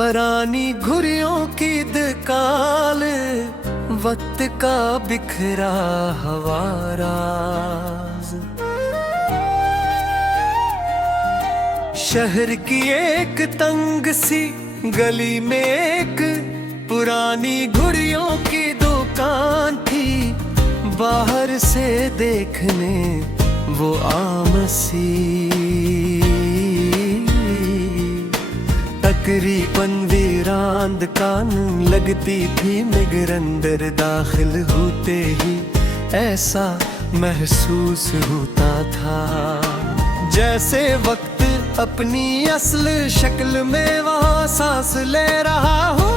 परानी घुरियों की दुकान, वक्त का बिखरा हवारा। शहर की एक तंग सी गली में एक पुरानी घुड़ियों की दुकान थी। बाहर से देखने वो आम सी, तकरीबन वीरान दुकान लगती थी, मगर अंदर दाखिल होते ही ऐसा महसूस होता था जैसे वक्त अपनी असल शक्ल में वहाँ सांस ले रहा हो।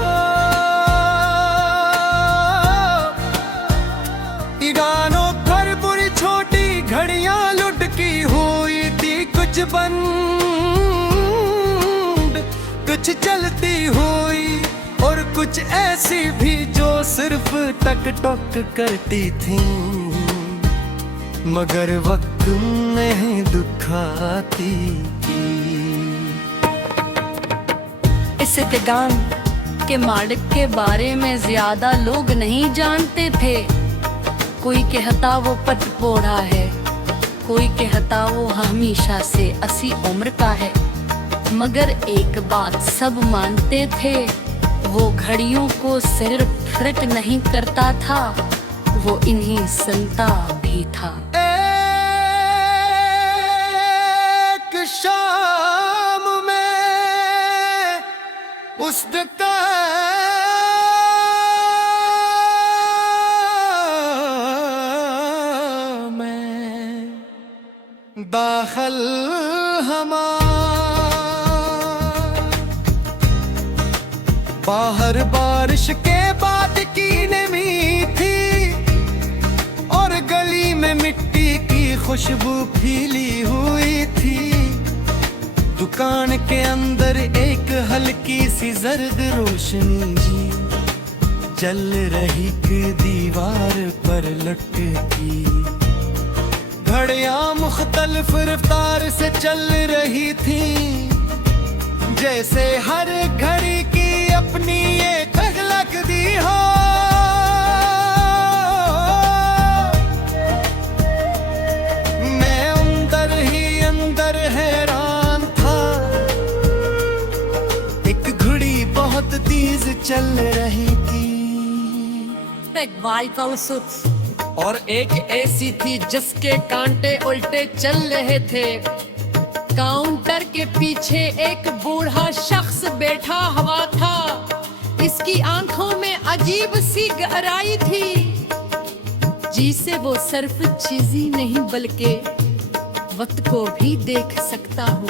गानों पर बुरी छोटी घड़ियां लुढ़की हुई थी, कुछ बंद कुछ चलती हुई और कुछ ऐसी भी जो सिर्फ टक टक करती थी, मगर वक्त नहीं दुखाती। इस दुकान के मालिक के बारे में ज्यादा लोग नहीं जानते थे। कोई कहता वो पतपोड़ा है, कोई कहता वो हमेशा से 80 उम्र का है, मगर एक बात सब मानते थे, वो घड़ियों को सिर्फ फिट नहीं करता था, वो इन्हीं सुनता भी था। एक शाम में उस दुकान में दाखिल बाहर बारिश के बाद की नमी थी और गली में मिट्टी की खुशबू फैली हुई थी। दुकान के अंदर एक हल्की सी जर्द रोशनी जी जल रही कि दीवार पर लटकी। घड़ियां मुख्तलिफ रफ्तार से चल रही थी, जैसे हर घड़ी की अपनी एक अलग दी हो। मैं अंदर ही अंदर हैरान था, एक घड़ी बहुत तेज चल रही थी। एक वाइटल सूट और एक ऐसी थी जिसके कांटे उल्टे चल रहे थे। काउंटर के पीछे एक बूढ़ा शख्स बैठा हुआ था, इसकी आंखों में अजीब सी गहराई थी, जिसे वो सिर्फ चीज ही नहीं बल्कि वक्त को भी देख सकता हूँ।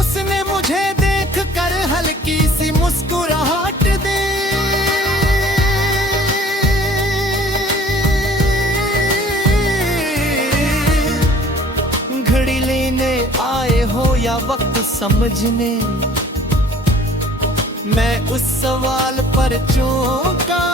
उसने मुझे देखकर हल्की सी मुस्कुराहट दी, घड़ी लेने आए हो या वक्त समझने, मैं उस सवाल पर चौंका।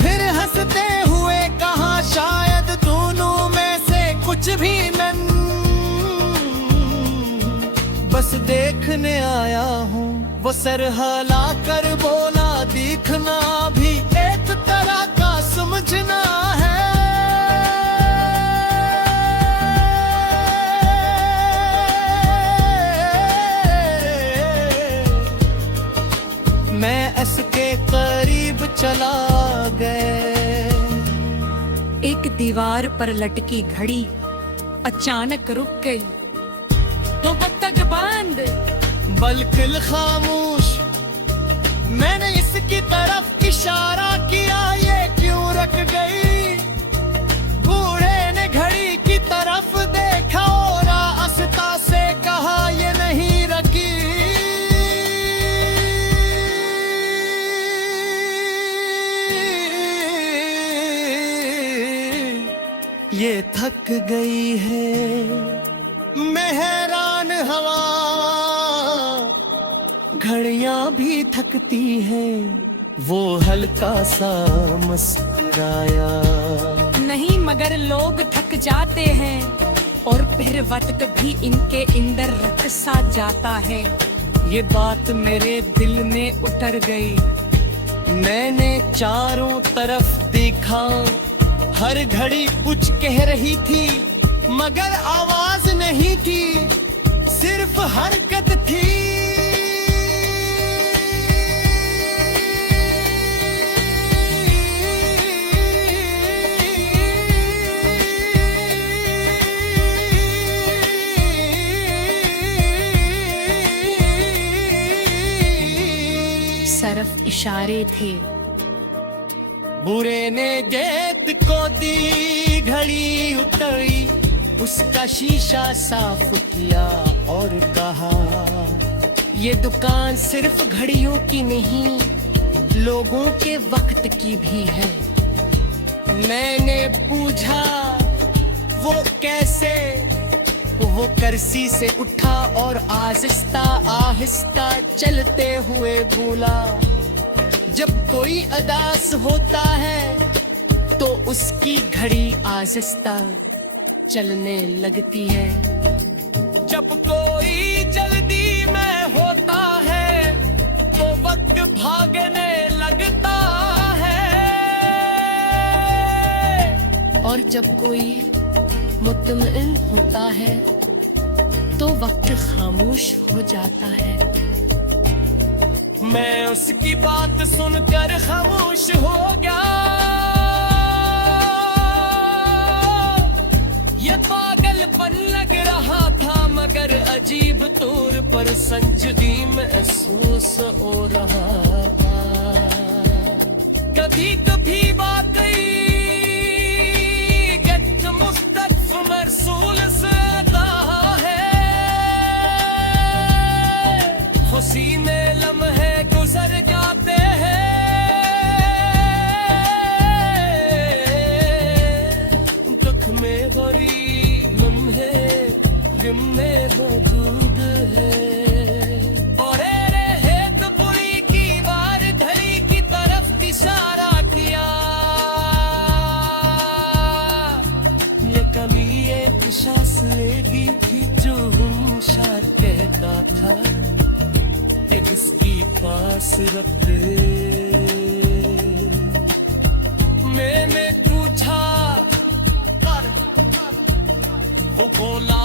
फिर हंसते हुए कहा, शायद दोनों में से कुछ भी नहीं, बस देखने आया हूँ। वो सर हिला कर बोला, देखना भी एक तरह का समझना है। मैं इसके करीब चला गए। एक दीवार पर लटकी घड़ी अचानक रुक गई, तो बत्तख बंद बल्कि खामोश। मैंने इसकी तरफ इशारा किया, ये क्यों रख गई? बूढ़े ने घड़ी की तरफ देखा और आस्था से कहा, ये नहीं रखी। ये थक गई है। मैं हैरान हवा, घड़ियां भी थकती हैं। वो हल्का सा मुस्कुराया। नहीं, मगर लोग थक जाते हैं और फिर वक्त भी इनके अंदर रख सा जाता है। ये बात मेरे दिल में उतर गई। मैंने चारों तरफ देखा, हर घड़ी कुछ कह रही थी, मगर आवाज नहीं थी, सिर्फ हरकत थी। सिर्फ इशारे थे। बुरे ने गेट को दी, घड़ी उतरी, उसका शीशा साफ किया और कहा, ये दुकान सिर्फ घड़ियों की नहीं, लोगों के वक्त की भी है। मैंने पूछा वो कैसे? वो कुर्सी से उठा और आहिस्ता आहिस्ता चलते हुए बोला, जब कोई उदास होता है तो उसकी घड़ी आहिस्ता चलने लगती है। जब कोई जल्दी में होता है तो वक्त भागने लगता है, और जब कोई मुतमइन होता है तो वक्त खामोश हो जाता है। मैं उसकी बात सुनकर खामोश हो गया। ये पागलपन लग रहा था, मगर अजीब तौर पर संजीदगी महसूस हो रहा था। कभी कभी वाकई गत मुस्तफ मरसूल से आता है, हसीने लम्हे गुजर जाते हैं, दुख में भरी लम्हे गिनने मौजूद है। और रेत बुरी की बार घड़ी की तरफ इशारा किया, ये कमी एक सांस लेगी थी जो हमेशा कहता था, इसकी पास रखते। मैंने पूछा, वो बोला